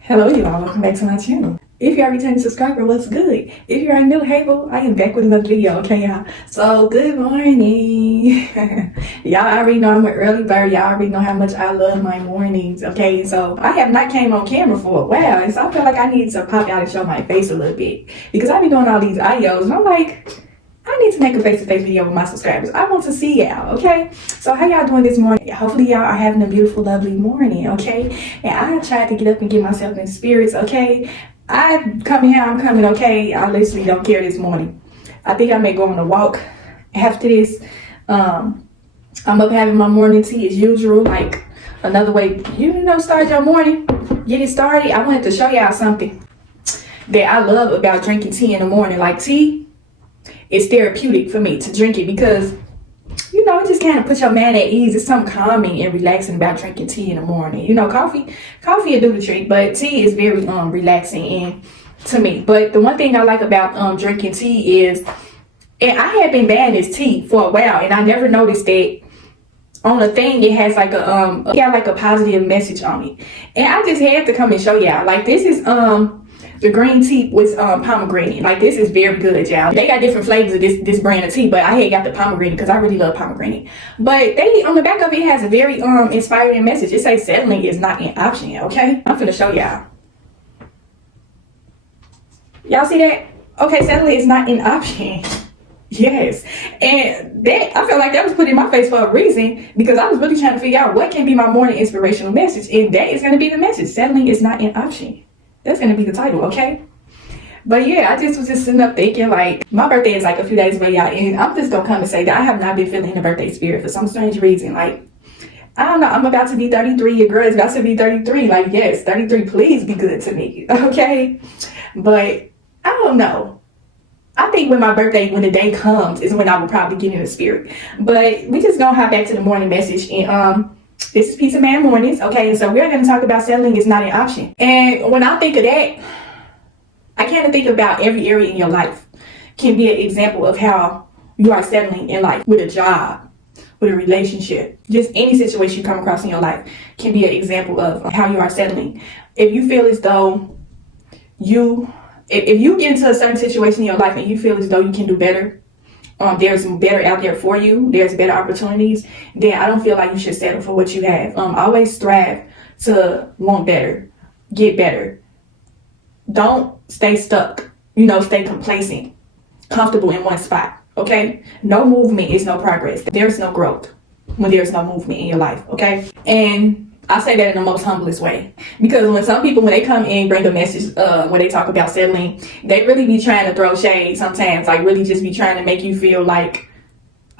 Hello y'all, welcome back to my channel. If you are a returning subscriber, what's good? If you are new, hey boo, I am back with another video, okay y'all? So good morning. Y'all already know I'm an early bird. Y'all already know how much I love my mornings, okay? So I have not came on camera for a while, and so I feel like I need to pop out and show my face a little bit, because I be doing all these audios and I'm like, I need to make a face-to-face video with my subscribers. I want to see y'all, okay? So how y'all doing this morning? Hopefully y'all are having a beautiful, lovely morning, okay? And I tried to get up and get myself in spirits, okay? I'm coming, okay? I literally don't care this morning. I think I may go on a walk after this. I'm up having my morning tea as usual, like another way, start your morning, get it started. I wanted to show y'all something that I love about drinking tea in the morning. Like tea, it's therapeutic for me to drink it because, it just kind of puts your mind at ease. It's something calming and relaxing about drinking tea in the morning. Coffee will do the trick, but tea is very relaxing and to me. But the one thing I like about drinking tea is, and I have been buying this tea for a while, and I never noticed that on a thing it has like a positive message on it. And I just had to come and show y'all. Like this is the green tea with pomegranate. Like this is very good, y'all. They got different flavors of this brand of tea, but I had got the pomegranate because I really love pomegranate. But they on the back of it has a very inspiring message. It says settling is not an option, okay? I'm finna show y'all. Y'all see that? Okay, settling is not an option. Yes. And that, I feel like that was put in my face for a reason, because I was really trying to figure out what can be my morning inspirational message, and that is going to be the message. Settling is not an option. That's going to be the title, okay? But yeah, I just was sitting up thinking, like, my birthday is like a few days away, y'all, and I'm just going to come and say that I have not been feeling the birthday spirit for some strange reason. Like, I don't know, I'm about to be 33, your girl is about to be 33. Like, yes, 33, please be good to me, okay? But I don't know. I think when my birthday, when the day comes, is when I will probably get in the spirit. But we just going to hop back to the morning message, and this is Peace of Man Mornings, okay? So we're going to talk about settling is not an option. And when I think of that, I kind of think about every area in your life can be an example of how you are settling in life, with a job, with a relationship. Just any situation you come across in your life can be an example of how you are settling. If you feel as though if you get into a certain situation in your life and you feel as though you can do better, there's better out there for you, there's better opportunities, then I don't feel like you should settle for what you have. Always strive to want better, get better. Don't stay stuck, stay complacent, comfortable in one spot, okay? No movement is no progress. There's no growth when there's no movement in your life, okay? And I say that in the most humblest way, because when some people, when they come in, bring a message, when they talk about settling, they really be trying to throw shade sometimes, like really just be trying to make you feel like,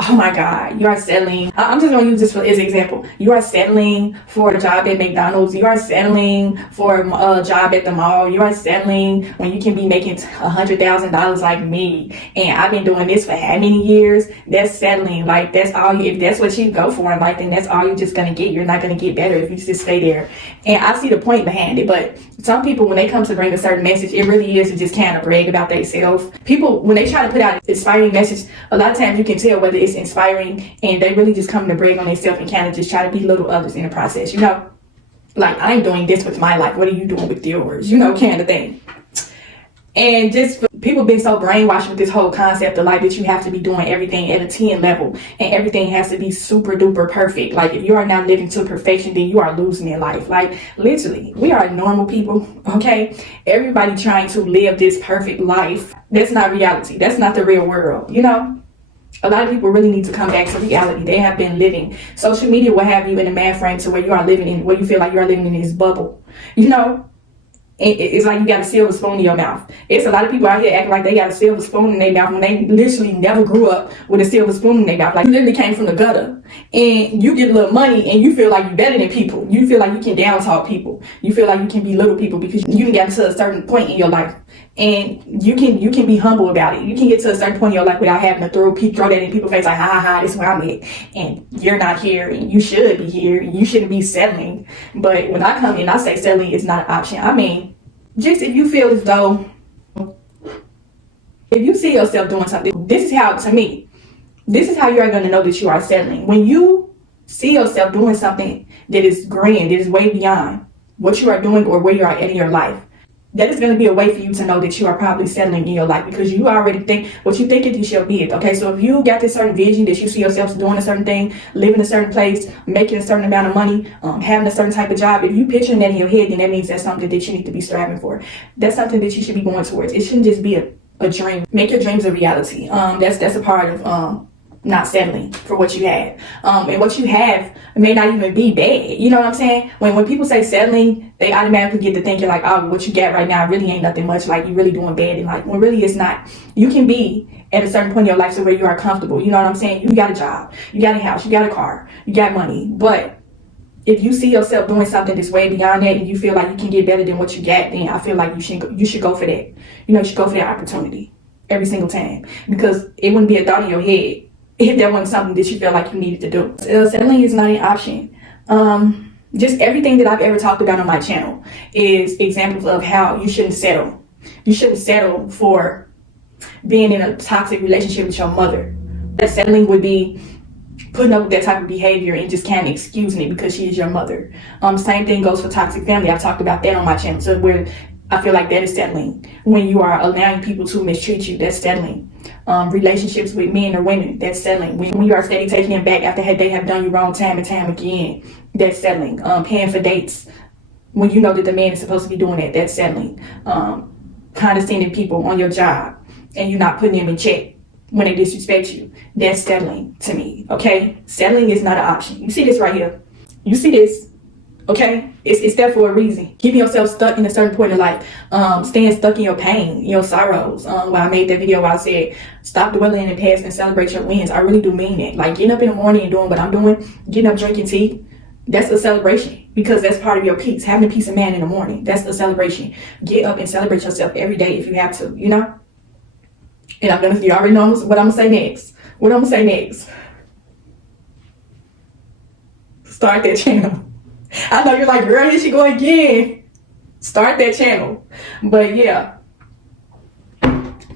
oh my God, you are settling. I'm just going to use this as an example. You are settling for a job at McDonald's. You are settling for a job at the mall. You are settling when you can be making $100,000 like me. And I've been doing this for how many years? That's settling. Like that's all if that's what you go for in life, then that's all you're just going to get. You're not going to get better if you just stay there. And I see the point behind it. But some people, when they come to bring a certain message, it really is to just kind of brag about themselves. People, when they try to put out an inspiring message, a lot of times you can tell whether it's inspiring and they really just come to brag on themselves and kind of just try to belittle others in the process, like I'm doing this with my life, what are you doing with yours, kind of thing. And just people been so brainwashed with this whole concept of life that you have to be doing everything at a 10 level and everything has to be super duper perfect. Like if you are not living to perfection, then you are losing in life. Like literally, we are normal people, okay? Everybody trying to live this perfect life. That's not reality. That's not the real world, A lot of people really need to come back to reality. They have been living. Social media will have you in a mad frame to where you are living in, where you feel like you are living in this bubble, It's like you got a silver spoon in your mouth. It's a lot of people out here acting like they got a silver spoon in their mouth when they literally never grew up with a silver spoon in their mouth. Like you literally came from the gutter and you get a little money and you feel like you're better than people. You feel like you can down talk people. You feel like you can belittle people because you can get to a certain point in your life. And you can be humble about it. You can get to a certain point in your life without having to throw that in people's face like, ha, this is where I'm at. And you're not here and you should be here. And you shouldn't be settling. But when I come in, I say settling is not an option. I mean, just if you feel as though, if you see yourself doing something, this is how, to me, this is how you are going to know that you are settling. When you see yourself doing something that is grand, that is way beyond what you are doing or where you are in your life, that is going to be a way for you to know that you are probably settling in your life, because you already think what you think it shall be it. Okay, so if you got this certain vision that you see yourself doing a certain thing, living in a certain place, making a certain amount of money, having a certain type of job, if you picturing that in your head, then that means that's something that you need to be striving for. That's something that you should be going towards. It shouldn't just be a dream. Make your dreams a reality. That's a part of not settling for what you have. And what you have may not even be bad. You know what I'm saying? When people say settling, they automatically get to thinking like, oh, what you got right now really ain't nothing much. Like, you really doing bad in life. When really it's not. You can be at a certain point in your life to where you are comfortable. You know what I'm saying? You got a job, you got a house, you got a car, you got money. But if you see yourself doing something that's way beyond that and you feel like you can get better than what you got, then I feel like you should go for that. You know, you should go for that opportunity every single time, because it wouldn't be a thought in your head if that wasn't something that you feel like you needed to do. Settling is not an option. Just everything that I've ever talked about on my channel is examples of how you shouldn't settle. You shouldn't settle for being in a toxic relationship with your mother. That settling would be putting up with that type of behavior and just kind of excusing it because she is your mother. Same thing goes for toxic family. I've talked about that on my channel. So where I feel like that is settling. When you are allowing people to mistreat you, that's settling. Relationships with men or women, that's settling. When you are steady taking them back after they have done you wrong time and time again, that's settling. Paying for dates when you know that the man is supposed to be doing that, that's settling. Condescending people on your job and you're not putting them in check when they disrespect you, that's settling to me. Okay, settling is not an option. You see this right here. You see this. Okay, it's there for a reason. Keeping yourself stuck in a certain point of life, staying stuck in your pain, your sorrows. When I made that video where I said, stop dwelling in the past and celebrate your wins. I really do mean that. Like, getting up in the morning and doing what I'm doing, getting up drinking tea, that's a celebration, because that's part of your peace. Having a peace of mind in the morning, that's a celebration. Get up and celebrate yourself every day if you have to, you know? And you already know what I'm gonna say next. What I'm gonna say next. Start that channel. I know you're like, girl, here she go again. Start that channel. But yeah,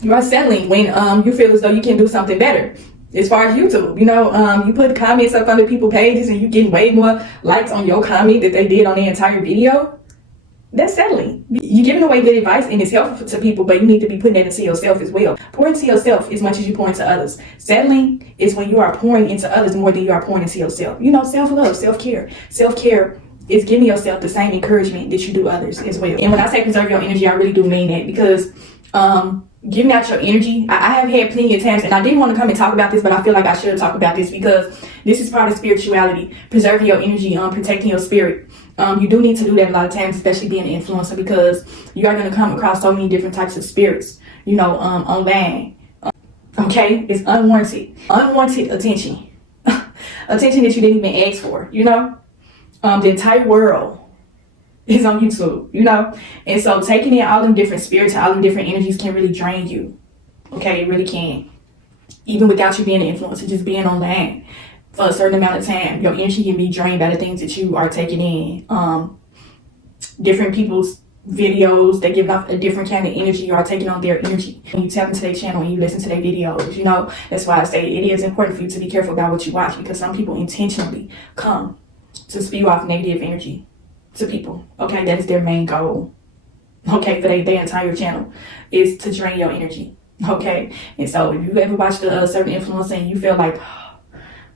you are settling when you feel as though you can do something better. As far as YouTube, you know, you put comments up under people's pages and you getting way more likes on your comment that they did on the entire video. That's settling. You're giving away good advice and it's helpful to people, but you need to be putting that into yourself as well. Pour into yourself as much as you pour into others. Settling is when you are pouring into others more than you are pouring into yourself. You know, self-love, self-care. Self-care is giving yourself the same encouragement that you do others as well. And when I say preserve your energy, I really do mean that, because giving out your energy, I have had plenty of times, and I didn't want to come and talk about this, but I feel like I should talk about this because this is part of spirituality. Preserving your energy, protecting your spirit. You do need to do that a lot of times, especially being an influencer, because you are going to come across so many different types of spirits, you know, online. Okay, it's unwanted attention. Attention that you didn't even ask for, you know. The entire world is on YouTube, you know. And so taking in all them different spirits and all them different energies can really drain you. Okay, it really can. Even without you being an influencer, just being online for a certain amount of time, your energy can be drained by the things that you are taking in. Different people's videos, they give off a different kind of energy. You are taking on their energy. When you tap into their channel and you listen to their videos, you know, that's why I say it is important for you to be careful about what you watch, because some people intentionally come to spew off negative energy to people. Okay, that is their main goal. Okay, for their entire channel is to drain your energy. Okay, and so if you ever watched a certain influencer and you feel like, oh,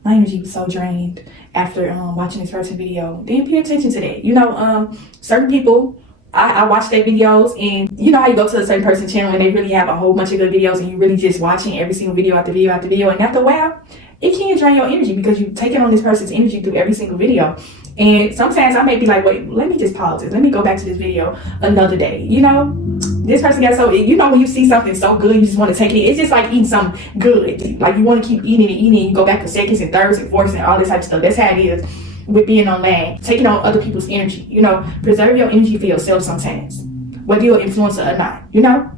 my energy was so drained after watching this person's video, then pay attention to that. You know, certain people, I watch their videos, and you know how you go to a certain person's channel and they really have a whole bunch of good videos and you really just watching every single video after video after video, and after a while, it can drain your energy because you're taking on this person's energy through every single video. And sometimes I may be like, wait, let me just pause this. Let me go back to this video another day. You know, this person got so, you know, when you see something so good, you just want to take it. It's just like eating something good. Like you want to keep eating it and eating it. And you go back for seconds and thirds and fourths and all this type of stuff. That's how it is with being online, taking on other people's energy. You know, preserve your energy for yourself sometimes, whether you're an influencer or not, you know?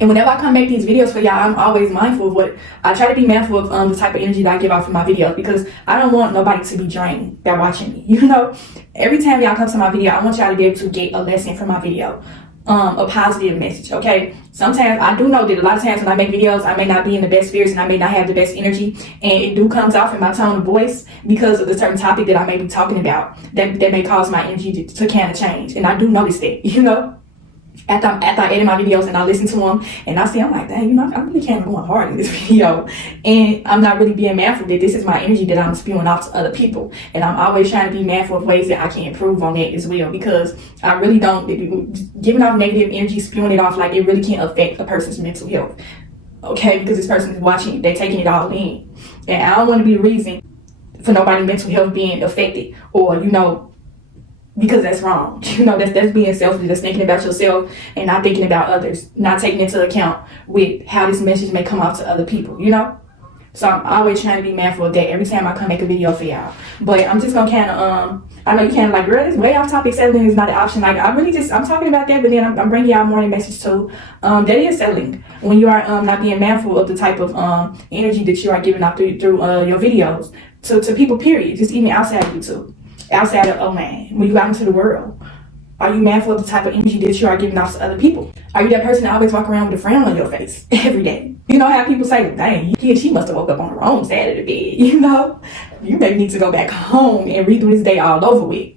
And whenever I come make these videos for y'all, I'm always mindful of what I try to be mindful of the type of energy that I give off in my videos, because I don't want nobody to be drained by watching me. You know, every time y'all come to my video, I want y'all to be able to get a lesson from my video. a positive message. Okay, sometimes I do know that a lot of times when I make videos, I may not be in the best spirits and I may not have the best energy, and it do comes off in my tone of voice because of the certain topic that I may be talking about that may cause my energy to kind of change. And I do notice that, you know, after I edit my videos and I listen to them and I see, I'm like, dang, you know, I'm really kind of going hard in this video, and I'm not really being mindful that this is my energy that I'm spewing off to other people. And I'm always trying to be mindful of ways that I can improve on that as well, because I really don't, giving off negative energy, spewing it off, like, it really can affect a person's mental health. Okay, because this person is watching, they're taking it all in, and I don't want to be the reason for nobody's mental health being affected, or, you know, because that's wrong. You know, that's being selfish. That's thinking about yourself and not thinking about others, not taking into account with how this message may come out to other people, you know. So I'm always trying to be mindful of that every time I come make a video for y'all. But I'm just gonna kind of I know you kind of like, girl, it's way off topic. Settling is not an option. Like, I'm talking about that, but then I'm bringing y'all a morning message too. That is settling when you are not being mindful of the type of energy that you are giving out through your videos to people, period, just even outside of YouTube. Outside of, oh man, when you out into the world, are you mindful of the type of energy that you are giving off to other people? Are you that person that always walk around with a frown on your face every day? You know how people say, dang, she must have woke up on the wrong side of the bed, you know? You may need to go back home and redo this day all over with.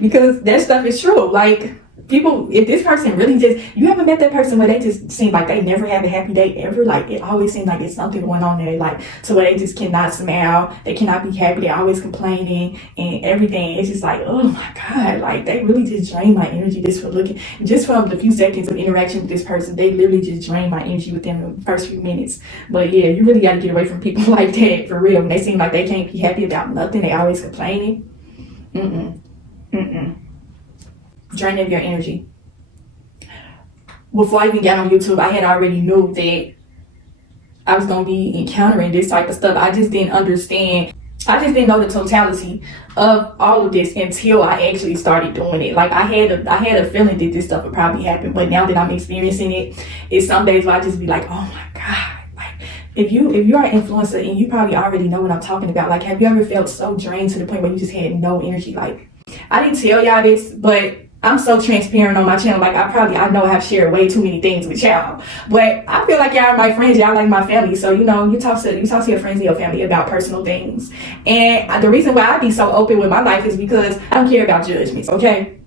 Because that stuff is true. Like, people, if this person really just, you haven't met that person where they just seem like they never have a happy day ever. Like, it always seems like it's something going on there, like, to where they just cannot smile, they cannot be happy, they're always complaining and everything. It's just like, oh my God, like, they really just drain my energy just from the few seconds of interaction with this person. They literally just drain my energy within the first few minutes. But yeah, you really got to get away from people like that, for real. When they seem like they can't be happy about nothing, they always complaining. Draining of your energy. Before I even got on YouTube, I had already knew that I was going to be encountering this type of stuff. I just didn't understand. I just didn't know the totality of all of this until I actually started doing it. Like, I had a feeling that this stuff would probably happen, but now that I'm experiencing it, it's some days where I just be like, oh my God. Like, if you are an influencer and you probably already know what I'm talking about, like, have you ever felt so drained to the point where you just had no energy? Like, I didn't tell y'all this, but I'm so transparent on my channel. Like, I know I've shared way too many things with y'all, but I feel like y'all are my friends. Y'all like my family. So, you know, you talk to your friends and your family about personal things. And the reason why I be so open with my life is because I don't care about judgments. Okay,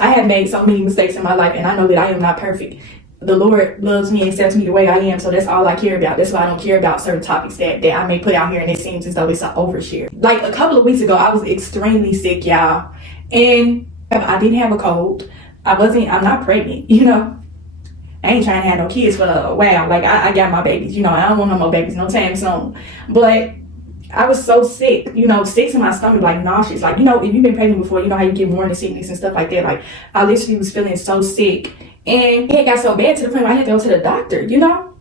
I have made so many mistakes in my life, and I know that I am not perfect. The Lord loves me and accepts me the way I am, so that's all I care about. That's why I don't care about certain topics that I may put out here, and it seems as though it's an overshare. Like, a couple of weeks ago, I was extremely sick, y'all, and I didn't have a cold. I'm not pregnant, you know. I ain't trying to have no kids for a while. Like, I got my babies, you know. I don't want no more babies no time soon. But I was so sick, you know, sick to my stomach, like nauseous. Like, you know, if you've been pregnant before, you know how you get morning sickness and stuff like that. Like, I literally was feeling so sick. And it got so bad to the point where I had to go to the doctor, you know.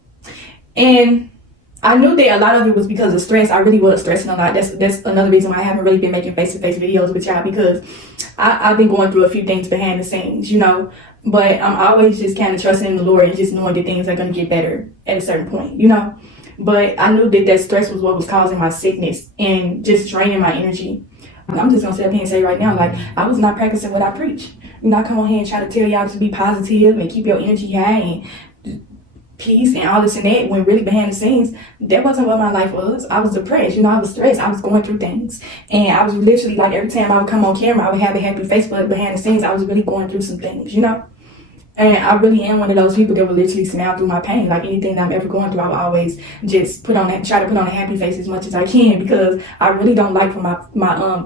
And I knew that a lot of it was because of stress. I really was stressing a lot. That's another reason why I haven't really been making face-to-face videos with y'all, because I've been going through a few things behind the scenes, you know. But I'm always just kind of trusting in the Lord and just knowing that things are going to get better at a certain point, you know. But I knew that stress was what was causing my sickness and just draining my energy. I'm just going to sit up here and say right now, like, I was not practicing what I preach. You know, I come on here and try to tell y'all to be positive and keep your energy high and peace and all this and that, when really behind the scenes, that wasn't what my life was. I was depressed, you know, I was stressed, I was going through things. And I was literally, like, every time I would come on camera, I would have a happy face, but behind the scenes, I was really going through some things, you know. And I really am one of those people that will literally smile through my pain. Like, anything that I'm ever going through, I will always just try to put on a happy face as much as I can, because I really don't like for my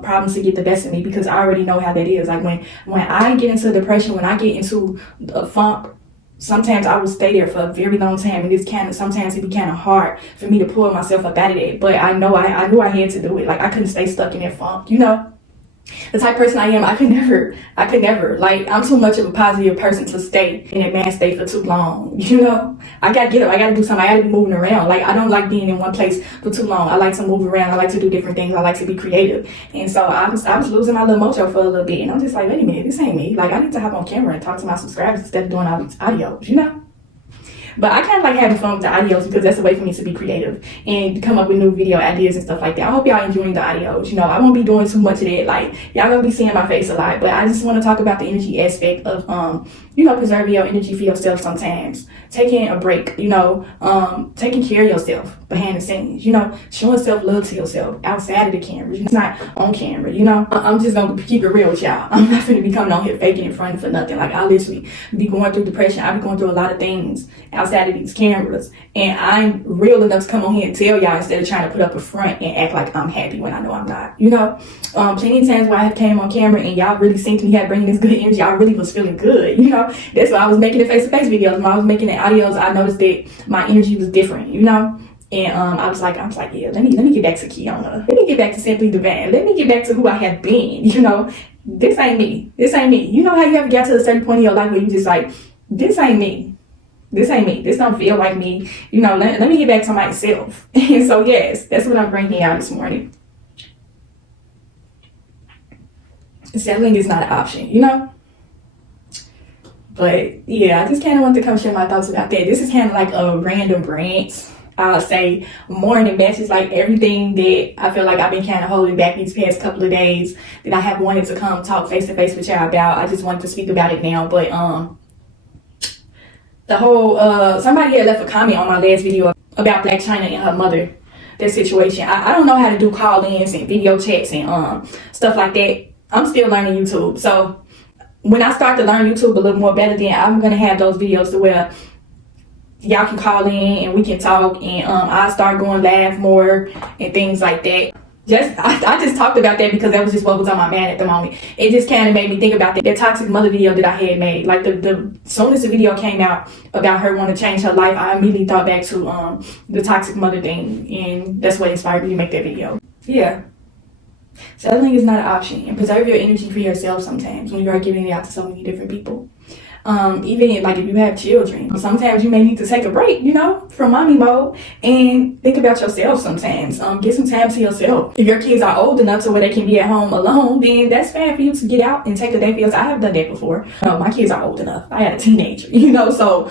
problems to get the best of me, because I already know how that is. Like, when I get into depression, when I get into a funk, sometimes I will stay there for a very long time, and sometimes it be kind of hard for me to pull myself up out of it. But I knew I had to do it. Like, I couldn't stay stuck in that funk, you know. The type of person I am, I could never, like, I'm too much of a positive person to stay in that man state for too long, you know. I gotta get up, I gotta do something, I gotta be moving around. Like, I don't like being in one place for too long. I like to move around, I like to do different things, I like to be creative. And so I was losing my little mojo for a little bit, and I'm just like, wait a minute, this ain't me. Like, I need to hop on camera and talk to my subscribers instead of doing all these audios, you know. But I kind of like having fun with the audios because that's a way for me to be creative and come up with new video ideas and stuff like that. I hope y'all enjoying the audios. You know, I won't be doing too much of that. Like, y'all gonna be seeing my face a lot, but I just want to talk about the energy aspect of, you know, preserving your energy for yourself sometimes. Taking a break, you know, taking care of yourself behind the scenes, you know, showing self-love to yourself outside of the camera. It's not on camera, you know. I'm just gonna keep it real with y'all. I'm not gonna be coming on here faking in front for nothing. Like, I literally be going through depression. I be going through a lot of things outside of these cameras. And I'm real enough to come on here and tell y'all instead of trying to put up a front and act like I'm happy when I know I'm not, you know. Plenty of times where I have came on camera and y'all really seen me had bringing this good energy. I really was feeling good, you know. That's why I was making the face-to-face videos. When I was making the audios, I noticed that my energy was different, you know. And I was like, yeah, let me get back to Kiana. Let me get back to Simply Divine. Let me get back to who I have been, you know. This ain't me. This ain't me. You know how you ever got to a certain point in your life where you just like, this ain't me. This ain't me. This don't feel like me. You know, let me get back to myself. And so, yes, that's what I'm bringing out this morning. Settling is not an option, you know? But, yeah, I just kind of want to come share my thoughts about that. This is kind of like a random rant. I'll say more than matches like everything that I feel like I've been kind of holding back these past couple of days that I have wanted to come talk face to face with y'all about. I just wanted to speak about it now. But the whole somebody had left a comment on my last video about Blac Chyna and her mother, their situation. I don't know how to do call-ins and video chats and stuff like that. I'm still learning YouTube. So when I start to learn YouTube a little more better, then I'm gonna have those videos to where y'all can call in and we can talk, and I start going live more and things like that. I just talked about that because that was just what was on my mind at the moment. It just kind of made me think about that toxic mother video that I had made. Like the soon as the video came out about her wanting to change her life, I immediately thought back to the toxic mother thing, and that's what inspired me to make that video. Yeah. Settling is not an option, and preserve your energy for yourself sometimes when you are giving it out to so many different people. Even like if you have children, sometimes you may need to take a break, you know, from mommy mode and think about yourself sometimes. Get some time to yourself. If your kids are old enough to where they can be at home alone, then that's fine for you to get out and take a day for yourself. I have done that before. My kids are old enough. I had a teenager, you know, so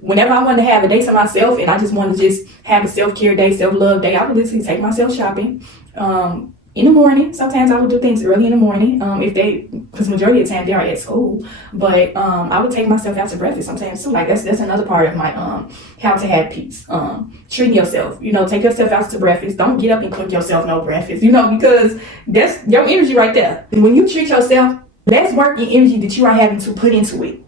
whenever I wanted to have a day to myself and I just wanted to just have a self-care day, self-love day, I would literally take myself shopping. In the morning, sometimes I would do things early in the morning, because majority of the time they are at school. But I would take myself out to breakfast sometimes too. Like that's another part of my how to have peace. Treating yourself, you know, take yourself out to breakfast. Don't get up and cook yourself no breakfast, you know, because that's your energy right there. And when you treat yourself, that's work and energy that you are having to put into it.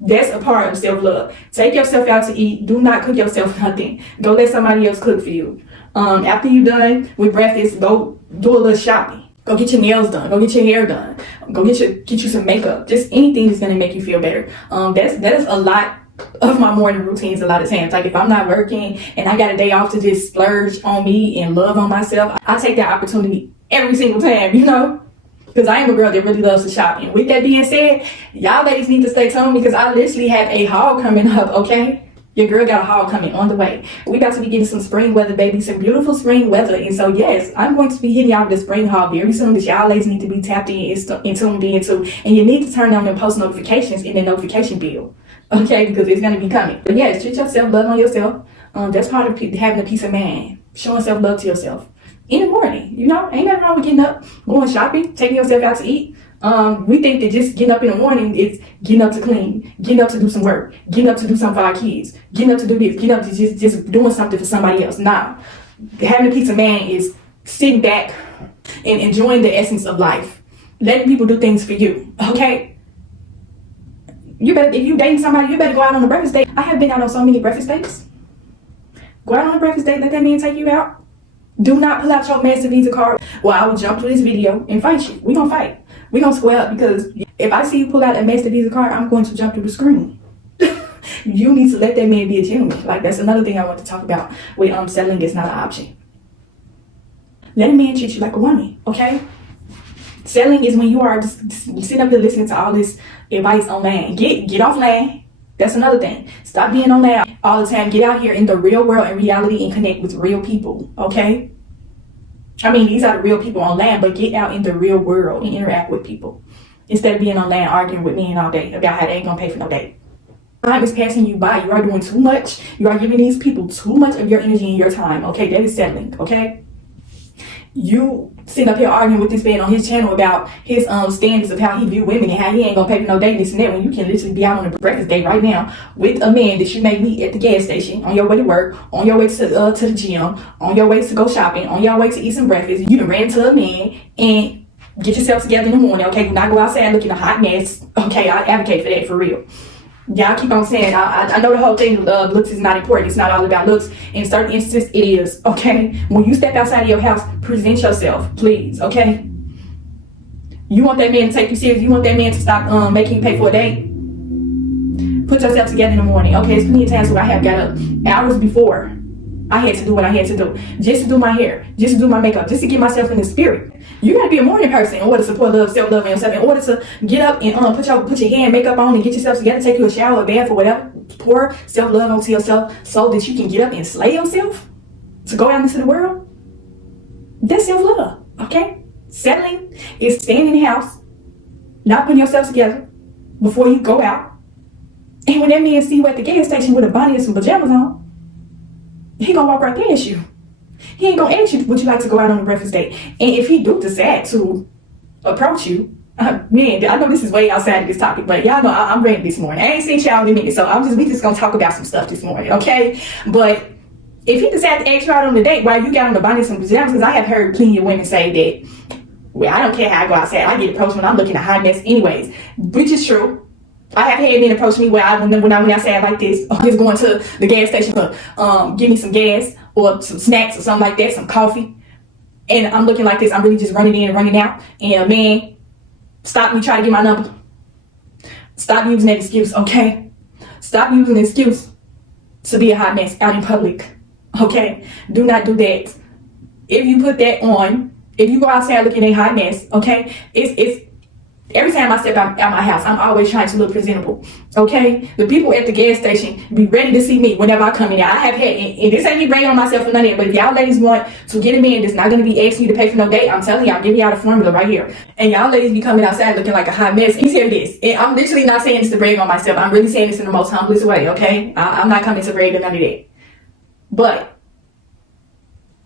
That's a part of self-love. Take yourself out to eat. Do not cook yourself nothing. Go let somebody else cook for you. After you're done with breakfast, go do a little shopping. Go get your nails done. Go get your hair done. Go get you some makeup. Just anything that's gonna make you feel better. That is a lot of my morning routines a lot of times. Like if I'm not working and I got a day off to just splurge on me and love on myself, I take that opportunity every single time, you know? Because I am a girl that really loves to shop. And with that being said, y'all ladies need to stay tuned because I literally have a haul coming up, okay? Your girl got a haul coming on the way. We about to be getting some spring weather, baby. Some beautiful spring weather. And so, yes, I'm going to be hitting y'all with a spring haul very soon that y'all ladies need to be tapped in and tuned into. And you need to turn on them post notifications in the notification bill, okay? Because it's going to be coming. But, yes, treat yourself, love on yourself. That's part of having a peace of mind. Showing self-love to yourself. In the morning, you know, ain't nothing wrong with getting up, going shopping, taking yourself out to eat. We think that just getting up in the morning is getting up to clean, getting up to do some work, getting up to do something for our kids, getting up to do this, getting up to just doing something for somebody else. Nah, having a peace of mind is sitting back and enjoying the essence of life, letting people do things for you. Okay, you better, if you dating somebody, you better go out on a breakfast date. I have been out on so many breakfast dates. Go out on a breakfast date, let that man take you out. Do not pull out your Master Visa card. Well, I will jump through this video and fight you. We gonna fight. We gonna square up because if I see you pull out a Master Visa card, I'm going to jump through the screen. You need to let that man be a gentleman. Like that's another thing I want to talk about with settling is not an option. Let a man treat you like a woman, okay? Settling is when you are just sitting up here listening to all this advice online. Get offline. That's another thing. Stop being online all the time. Get out here in the real world and reality and connect with real people, okay? I mean, these are the real people online, but get out in the real world and interact with people. Instead of being online arguing with men all day about how they ain't gonna pay for no date. Time is passing you by. You are doing too much. You are giving these people too much of your energy and your time. Okay, that is settling. Okay, you sitting up here arguing with this man on his channel about his standards of how he view women and how he ain't gonna pay for no date, this and that, when you can literally be out on a breakfast date right now with a man that you may meet at the gas station, on your way to work, on your way to the gym, on your way to go shopping, on your way to eat some breakfast. You done ran to a man and get yourself together in the morning. Okay, do not go outside looking a hot mess. Okay, I advocate for that, for real. Y'all keep on saying, I know the whole thing of looks is not important. It's not all about looks. In certain instances, it is, okay? When you step outside of your house, present yourself, please, okay? You want that man to take you serious? You want that man to stop making you pay for a date? Put yourself together in the morning, okay? There's plenty of times where I have got up hours before I had to do what I had to do. Just to do my hair, just to do my makeup, just to get myself in the spirit. You gotta be a morning person in order to support love, self-love, and yourself. In order to get up and put your hair and makeup on and get yourself together, take you a shower, a bath, or whatever. Pour self-love onto yourself so that you can get up and slay yourself to go out into the world. That's self-love, okay? Settling is staying in the house, not putting yourself together before you go out. And when that man see you at the gas station with a bonnet and some pajamas on, he gonna walk right past you. He ain't gonna ask you, would you like to go out on a breakfast date? And if he do decide to approach you, man, I know this is way outside of this topic, but y'all know I'm ready this morning. I ain't seen y'all in a minute, so we just gonna talk about some stuff this morning, okay? But if he decide to ask you out on a date while you got on the bonnet and some pajamas, because I have heard plenty of women say that, well, I don't care how I go outside, I get approached when I'm looking a hot mess anyways, which is true. I have had men approach me when I went outside like this, just going to the gas station to give me some gas or some snacks or something like that, some coffee. And I'm looking like this. I'm really just running in and running out. And a man stopped me, trying to get my number. Stop using that excuse, okay? Stop using the excuse to be a hot mess out in public, okay? Do not do that. If you put that on, if you go outside looking a hot mess, okay, it's every time I step out my house, I'm always trying to look presentable, okay? The people at the gas station be ready to see me whenever I come in there. I have had, and this ain't me bragging on myself or none of that, but if y'all ladies want to get a man that's not going to be asking you to pay for no date, I'm telling y'all, I'm giving y'all the formula right here. And y'all ladies be coming outside looking like a hot mess. He's here this. And I'm literally not saying this to brag on myself. I'm really saying this in the most humblest way, okay? I'm not coming to brag or none of that. But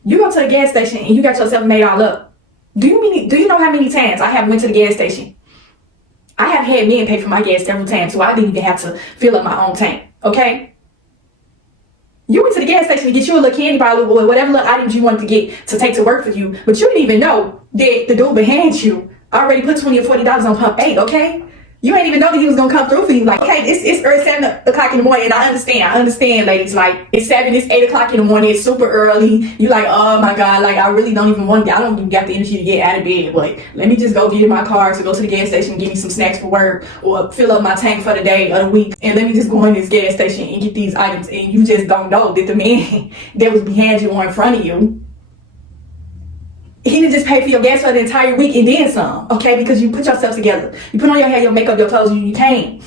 you go to the gas station and you got yourself made all up. Do you know how many times I have went to the gas station? I have had men pay for my gas several times, so I didn't even have to fill up my own tank, okay? You went to the gas station to get you a little candy bar or whatever little items you wanted to get to take to work for you, but you didn't even know that the dude behind you already put $20 or $40 on pump 8, okay? You ain't even know that he was gonna come through for you. Like, okay, it's early 7 o'clock in the morning, and I understand, ladies. Like, it's 7, it's 8 o'clock in the morning, it's super early. You like, oh my God, like I really don't even want. I don't even got the energy to get out of bed. But let me just go get in my car to go to the gas station and give me some snacks for work, or fill up my tank for the day or the week, and let me just go in this gas station and get these items. And you just don't know that the man that was behind you or in front of you, he didn't just pay for your gas for the entire week and then some, okay? Because you put yourself together. You put on your hair, your makeup, your clothes, you came.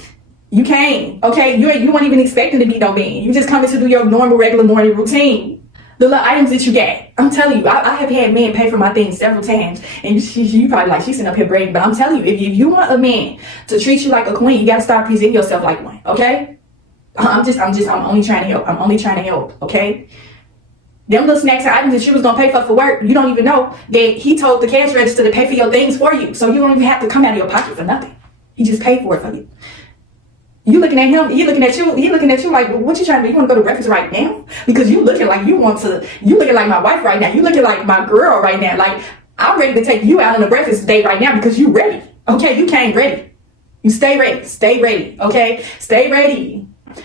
You came, okay? You weren't even expecting to be no man. You just coming to do your normal, regular morning routine. The little items that you got. I'm telling you, I have had men pay for my things several times. And you probably like, she's sitting up here bragging. But I'm telling you, if you want a man to treat you like a queen, you got to start presenting yourself like one, okay? I'm only trying to help. I'm only trying to help, okay? Them little snacks and items that you was gonna pay for work, you don't even know that he told the cash register to pay for your things for you. So you don't even have to come out of your pocket for nothing. He just paid for it for you. You looking at him, he looking at you like, well, what you trying to do? You want to go to breakfast right now? Because you looking like you looking like my wife right now. You looking like my girl right now. Like, I'm ready to take you out on a breakfast date right now because you ready. Okay, you came ready. You stay ready, okay? Stay ready.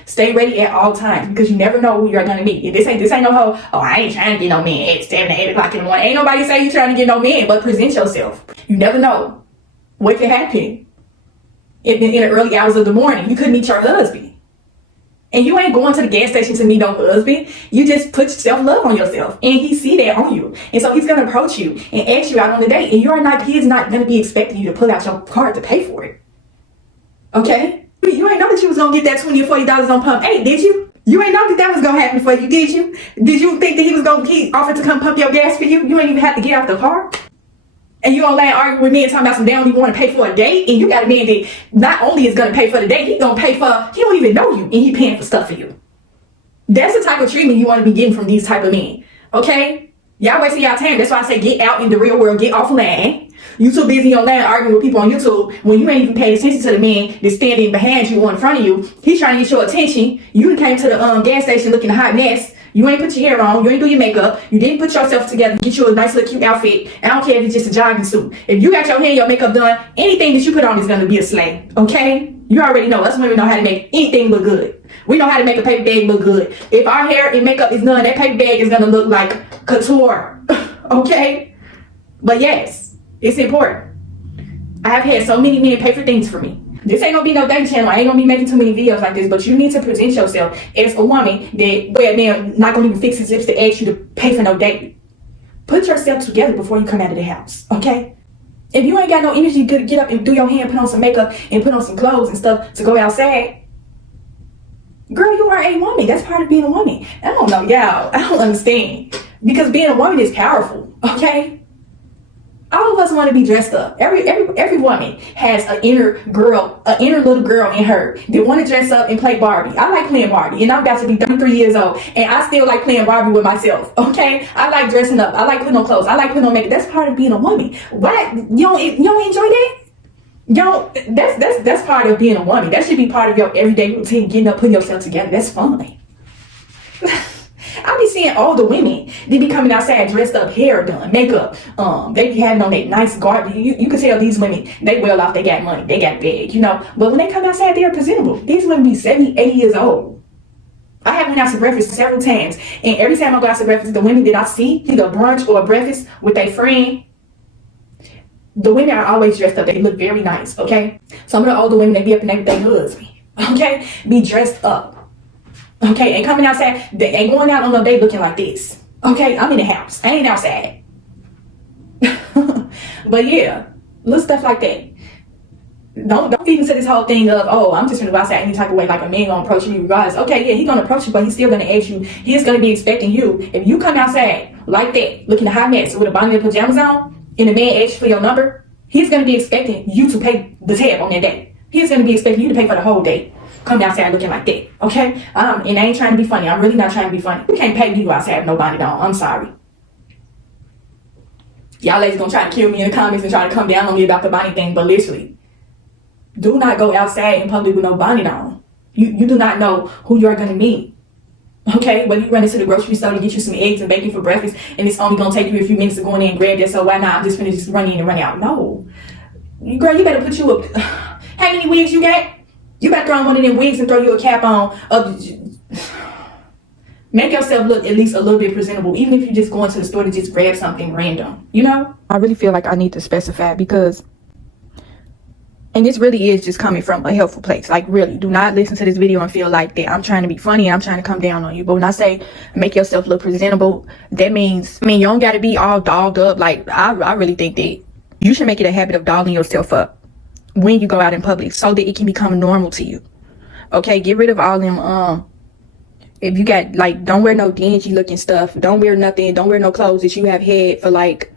Stay ready at all times because you never know who you're gonna meet. This ain't no whole, oh, I ain't trying to get no man at 7 to 8 o'clock in the morning. Ain't nobody say you trying to get no man, but present yourself. You never know what can happen in the early hours of the morning. You could meet your husband. And you ain't going to the gas station to meet no husband. You just put self-love on yourself. And he see that on you. And so he's gonna approach you and ask you out on the date. And he is not gonna be expecting you to pull out your card to pay for it. Okay? You ain't know that you was gonna get that $20 or $40 on pump 8, did you? You ain't know that was gonna happen for you, did you? Did you think that he offered to come pump your gas for you? You ain't even have to get out the car. And you online arguing with me and talking about some they don't even want to pay for a date, and you got a man that not only is gonna pay for the date, he don't even know you, and he paying for stuff for you. That's the type of treatment you want to be getting from these type of men. Okay? Y'all wasting y'all time. That's why I say get out in the real world, get offline. You too busy online arguing with people on YouTube when you ain't even paying attention to the man that's standing behind you or in front of you. He's trying to get your attention. You came to the gas station looking a hot mess. You ain't put your hair on. You ain't do your makeup. You didn't put yourself together, get you a nice little cute outfit. I don't care if it's just a jogging suit. If you got your hair and your makeup done, anything that you put on is going to be a slay. Okay? You already know. Us women know how to make anything look good. We know how to make a paper bag look good. If our hair and makeup is done, that paper bag is going to look like couture. Okay? But yes, it's important. I have had so many men pay for things for me. This ain't gonna be no dating channel. I ain't gonna be making too many videos like this, but you need to present yourself as a woman that where man not gonna even fix his lips to ask you to pay for no date. Put yourself together before you come out of the house, okay? If you ain't got no energy to get up and do your hair, put on some makeup, and put on some clothes and stuff to go outside, girl, you are a woman. That's part of being a woman. I don't know, y'all. I don't understand. Because being a woman is powerful, okay? All of us want to be dressed up. Every woman has an inner little girl in her that want to dress up and play Barbie. I like playing Barbie, and I'm about to be 33 years old, and I still like playing Barbie with myself. Okay, I like dressing up. I like putting on clothes. I like putting on makeup. That's part of being a woman. What? You don't enjoy that? That's part of being a woman. That should be part of your everyday routine. Getting up, putting yourself together. That's fun. I be seeing all the women, they be coming outside dressed up, hair done, makeup. They be having on that nice garb. You can tell these women, they well off, they got money, they got big, you know. But when they come outside, they're presentable. These women be 70, 80 years old. I have went out to breakfast several times, and every time I go out to breakfast, the women that I see, either brunch or breakfast with a friend, the women are always dressed up. They look very nice, okay? Some of the older women, they be up in their husband, okay? Be dressed up. Okay, and coming outside, they ain't going out on no day looking like this. Okay, I'm in the house. I ain't outside. But yeah, little stuff like that. Don't feed into this whole thing of, oh, I'm just gonna go outside any type of way, like a man gonna approach me regardless. Okay, yeah, he's gonna approach you, but he's still gonna ask you. He's gonna be expecting you. If you come outside like that, looking a hot mess with a bonnet and pajamas on, and the man asks you for your number, he's gonna be expecting you to pay the tab on that day. He's gonna be expecting you to pay for the whole day. Come outside looking like that, okay? And I ain't trying to be funny. I'm really not trying to be funny. You can't pay me to go outside with no bonnet on. I'm sorry. Y'all ladies gonna try to kill me in the comments and try to come down on me about the bonnet thing, but literally, do not go outside in public with no bonnet on. You do not know who you're gonna meet. Okay, whether you run into the grocery store to get you some eggs and bacon for breakfast, and it's only gonna take you a few minutes to go in there and grab that, so why not? I'm just finna just run in and run out. No. Girl, you better put you up. How many wigs you got? You better throw on one of them wigs and throw you a cap on. Make yourself look at least a little bit presentable, even if you just go into the store to just grab something random, you know? I really feel like I need to specify because, and this really is just coming from a helpful place. Like, really, do not listen to this video and feel like that I'm trying to be funny and I'm trying to come down on you. But when I say make yourself look presentable, that means, you don't got to be all dolled up. Like, I really think that you should make it a habit of dolling yourself up when you go out in public so that it can become normal to you. Okay, get rid of all them, if you got, like, don't wear no dingy looking stuff. Don't wear nothing. Don't wear no clothes that you have had for, like,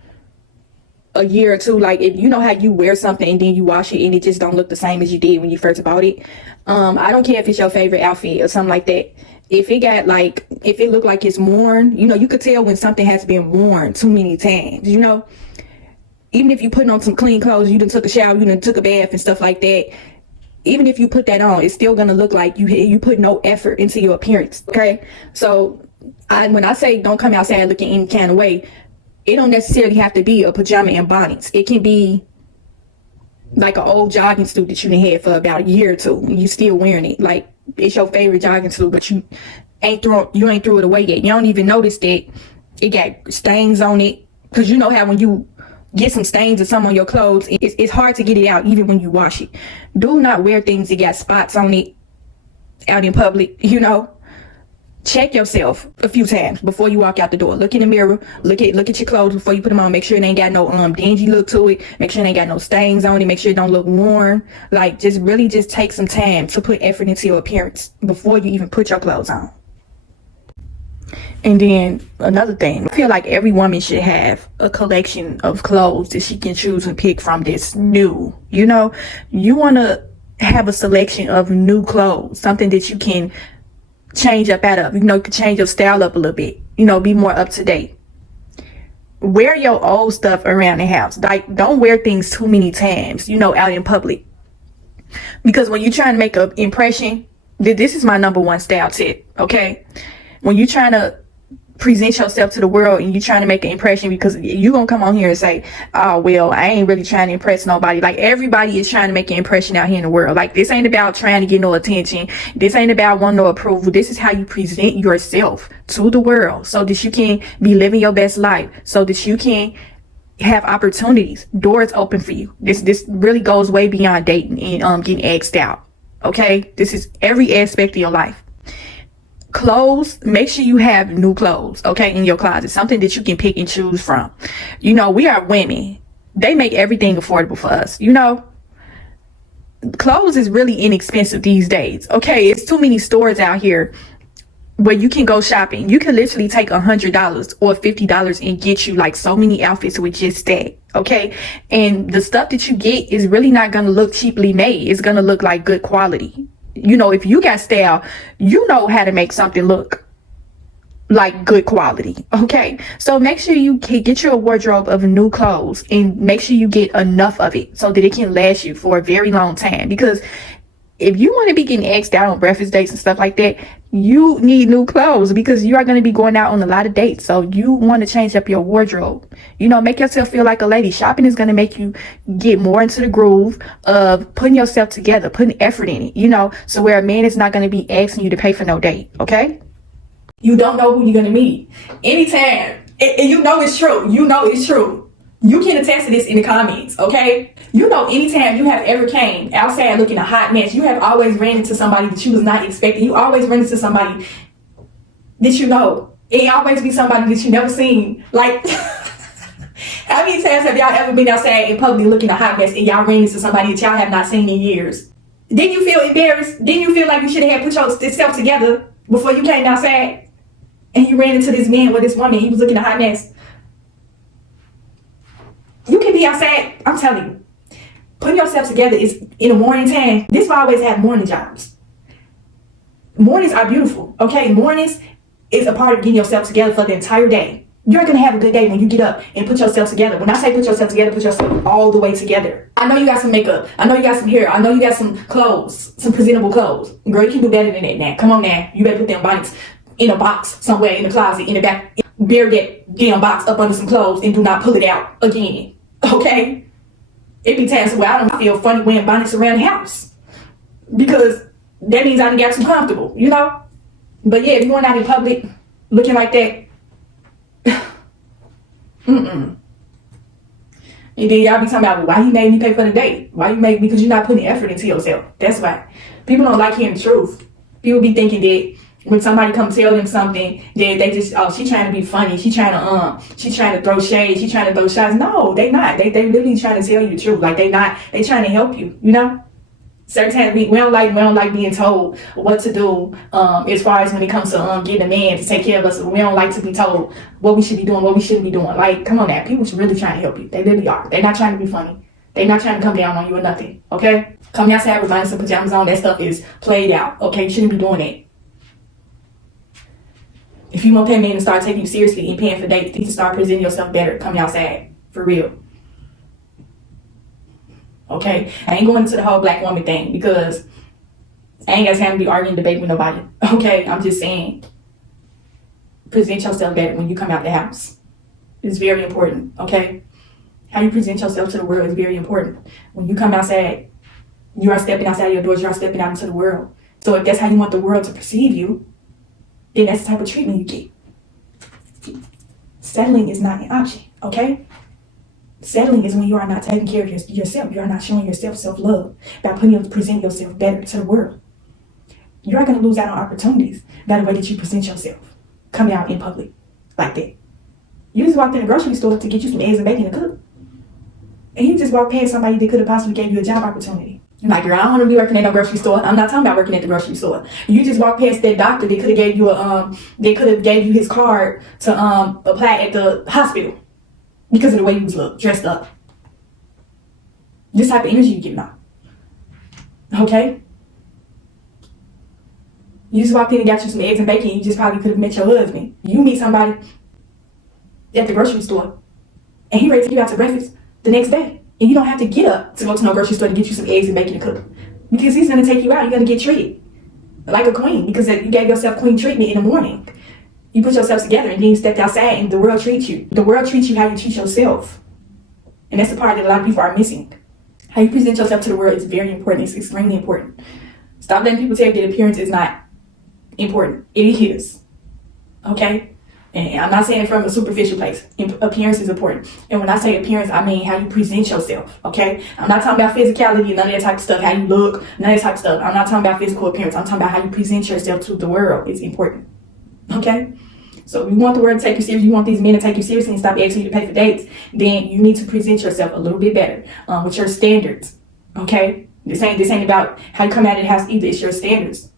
a year or two. Like, if you know how you wear something and then you wash it and it just don't look the same as you did when you first bought it. I don't care if it's your favorite outfit or something like that. If it got, like, if it looked like it's worn, you could tell when something has been worn too many times, Even if you putting on some clean clothes, you done took a shower, you done took a bath and stuff like that. Even if you put that on, it's still gonna look like you put no effort into your appearance. Okay, so when I say don't come outside looking any kind of way, it don't necessarily have to be a pajama and bonnets. It can be like an old jogging suit that you done had for about a year or two, and you still wearing it. Like, it's your favorite jogging suit, but you ain't threw it away yet. You don't even notice that it got stains on it, because you know how when you get some stains or something on your clothes, it's hard to get it out even when you wash it. Do not wear things that got spots on it out in public. Check yourself a few times before you walk out the door. Look in the mirror, look at your clothes before you put them on. Make sure it ain't got no dingy look to it. Make sure it ain't got no stains on it. Make sure it don't look worn. Like, just take some time to put effort into your appearance before you even put your clothes on. And then another thing, I feel like every woman should have a collection of clothes that she can choose and pick from that's new. You know, you want to have a selection of new clothes, something that you can change up out of. You know, you can change your style up a little bit, you know, be more up to date. Wear your old stuff around the house. Like, don't wear things too many times, you know, out in public. Because when you're trying to make an impression, this is my number one style tip, okay? When you're trying to present yourself to the world and you're trying to make an impression, because you're gonna come on here and say, oh well, I ain't really trying to impress nobody. Like, everybody is trying to make an impression out here in the world. Like, this ain't about trying to get no attention. This ain't about wanting no approval. This is how you present yourself to the world, so that you can be living your best life, so that you can have opportunities, doors open for you. This really goes way beyond dating and getting asked out. Okay, this is every aspect of your life. Clothes, make sure you have new clothes, okay, in your closet, something that you can pick and choose from. You know, we are women. They make everything affordable for us. You know, clothes is really inexpensive these days. Okay, it's too many stores out here where you can go shopping. You can literally take $100 or $50 and get you like so many outfits with just that. Okay, and the stuff that you get is really not gonna look cheaply made. It's gonna look like good quality. You know, if you got style, you know how to make something look like good quality. Okay, so make sure you can get your wardrobe of new clothes, and make sure you get enough of it so that it can last you for a very long time. Because if you want to be getting asked out on breakfast dates and stuff like that, you need new clothes, because you are going to be going out on a lot of dates. So you want to change up your wardrobe. You know, make yourself feel like a lady. Shopping is going to make you get more into the groove of putting yourself together, putting effort in it, you know, so where a man is not going to be asking you to pay for no date. Okay? You don't know who you're going to meet anytime. And you know it's true. You know it's true. You can attest to this in the comments, okay? You know, anytime you have ever came outside looking a hot mess, you have always ran into somebody that you was not expecting. You always run into somebody that you know. It always be somebody that you never seen. Like, how many times have y'all ever been outside in public looking a hot mess and y'all ran into somebody that y'all have not seen in years? Didn't you feel embarrassed? Didn't you feel like you should have put yourself together before you came outside? And you ran into this man or this woman, he was looking a hot mess. You can be outside, I'm telling you. Putting yourself together is in the morning time. This is why I always have morning jobs. Mornings are beautiful, okay? Mornings is a part of getting yourself together for the entire day. You're going to have a good day when you get up and put yourself together. When I say put yourself together, put yourself all the way together. I know you got some makeup. I know you got some hair. I know you got some clothes, some presentable clothes. Girl, you can do better than that now. Come on now. You better put them bonnets in a box somewhere in the closet, in the back. Bury that damn box up under some clothes and do not pull it out again. Okay? It be times where I don't feel funny wearing bonnets around the house, because that means I done got too comfortable, you know? But yeah, if you're going out in public looking like that, and then y'all be talking about, well, why he made me pay for the date? Why you made me? Because you're not putting effort into yourself. That's why. People don't like hearing the truth. People be thinking that when somebody come tell them something, that they just, oh, she trying to be funny. She trying to throw shade. She trying to throw shots. No, they not. They literally trying to tell you the truth. Like, they trying to help you, you know? Certain times we don't like being told what to do, as far as when it comes to getting a man to take care of us. We don't like to be told what we should be doing, what we shouldn't be doing. Like, come on now. People should really trying to help you. They really are. They're not trying to be funny. They're not trying to come down on you or nothing, okay? Coming outside with liners and pajamas on, that stuff is played out, okay? You shouldn't be doing that. If you want that man to start taking you seriously and paying for dates, you need to start presenting yourself better coming outside. For real. Okay? I ain't going into the whole black woman thing, because I ain't got time to be arguing, debate with nobody. Okay? I'm just saying, present yourself better when you come out the house. It's very important, okay? How you present yourself to the world is very important. When you come outside, you are stepping outside your doors, you are stepping out into the world. So if that's how you want the world to perceive you, then that's the type of treatment you get. Settling is not an option, okay? Settling is when you are not taking care of yourself. You are not showing yourself self-love by presenting yourself better to the world. You are going to lose out on opportunities by the way that you present yourself coming out in public like that. You just walked in the grocery store to get you some eggs and bacon to cook, and you just walked past somebody that could have possibly gave you a job opportunity. Like, girl, I don't want to be working at no grocery store. I'm not talking about working at the grocery store. You just walk past that doctor. They could have gave you they could have gave you his card to apply at the hospital because of the way you was dressed up. This type of energy you giving off. Okay? You just walked in and got you some eggs and bacon. You just probably could have met your husband. You meet somebody at the grocery store and he ready to take you out to breakfast the next day. And you don't have to get up to go to no grocery store to get you some eggs and bacon to cook. Because he's going to take you out. You're going to get treated like a queen because you gave yourself queen treatment in the morning. You put yourselves together and then you stepped outside and the world treats you. The world treats you how you treat yourself. And that's the part that a lot of people are missing. How you present yourself to the world is very important. It's extremely important. Stop letting people tell you that appearance is not important. It is. Okay? And I'm not saying it from a superficial place. Appearance is important. And when I say appearance, I mean how you present yourself, okay? I'm not talking about physicality and none of that type of stuff, how you look, none of that type of stuff. I'm not talking about physical appearance. I'm talking about how you present yourself to the world. It's important, okay? So if you want the world to take you seriously, you want these men to take you seriously and stop asking you to pay for dates, then you need to present yourself a little bit better with your standards, okay? This ain't about how you come out of the house either. It's your standards.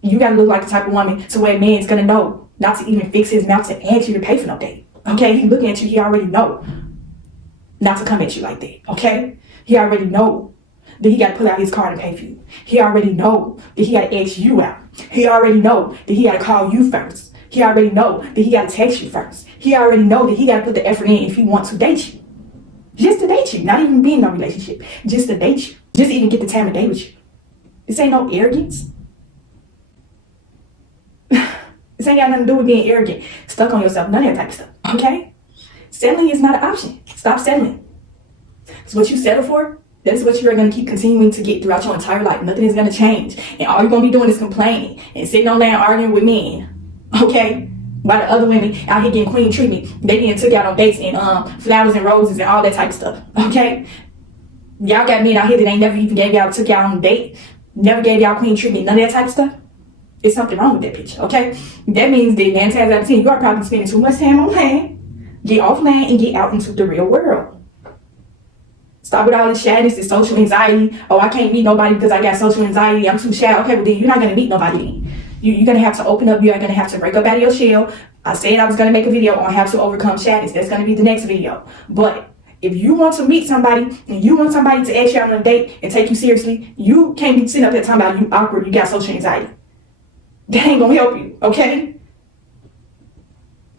You got to look like the type of woman to where a man's going to know not to even fix his mouth to ask you to pay for no date. Okay? He looking at you, he already know not to come at you like that. Okay? He already know that he got to pull out his card and pay for you. He already know that he got to ask you out. He already know that he got to call you first. He already know that he got to text you first. He already know that he got to put the effort in if he wants to date you. Just to date you. Not even be in no relationship. Just to date you. Just to even get the time of day with you. This ain't no arrogance. This ain't got nothing to do with being arrogant, stuck on yourself, none of that type of stuff, okay? Settling is not an option. Stop settling. It's what you settle for. That is what you are going to keep continuing to get throughout your entire life. Nothing is going to change. And all you're going to be doing is complaining and sitting on land arguing with men, okay? While the other women out here getting queen treatment, they getting took out on dates and flowers and roses and all that type of stuff, okay? Y'all got men out here that ain't never even gave y'all, took y'all on a date, never gave y'all queen treatment, none of that type of stuff. There's something wrong with that picture, okay? That means that 9 times out of 10, you are probably spending too much time on land. Get off land and get out into the real world. Stop with all this shyness, this social anxiety. Oh, I can't meet nobody because I got social anxiety. I'm too shy. Okay, well then you're not going to meet nobody then. You're going to have to open up. You're going to have to break up out of your shell. I said I was going to make a video on how to overcome shyness. That's going to be the next video. But if you want to meet somebody and you want somebody to ask you out on a date and take you seriously, you can't be sitting up there talking about you awkward, you got social anxiety. That ain't gonna help you, okay?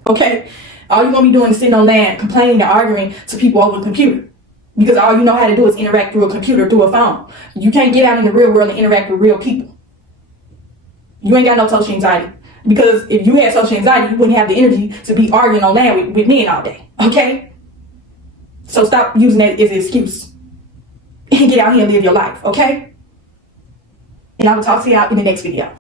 Okay? All you're gonna be doing is sitting on land, complaining and arguing to people over a computer. Because all you know how to do is interact through a computer, through a phone. You can't get out in the real world and interact with real people. You ain't got no social anxiety. Because if you had social anxiety, you wouldn't have the energy to be arguing on land with men all day, okay? So stop using that as an excuse. And get out here and live your life, okay? And I will talk to y'all in the next video.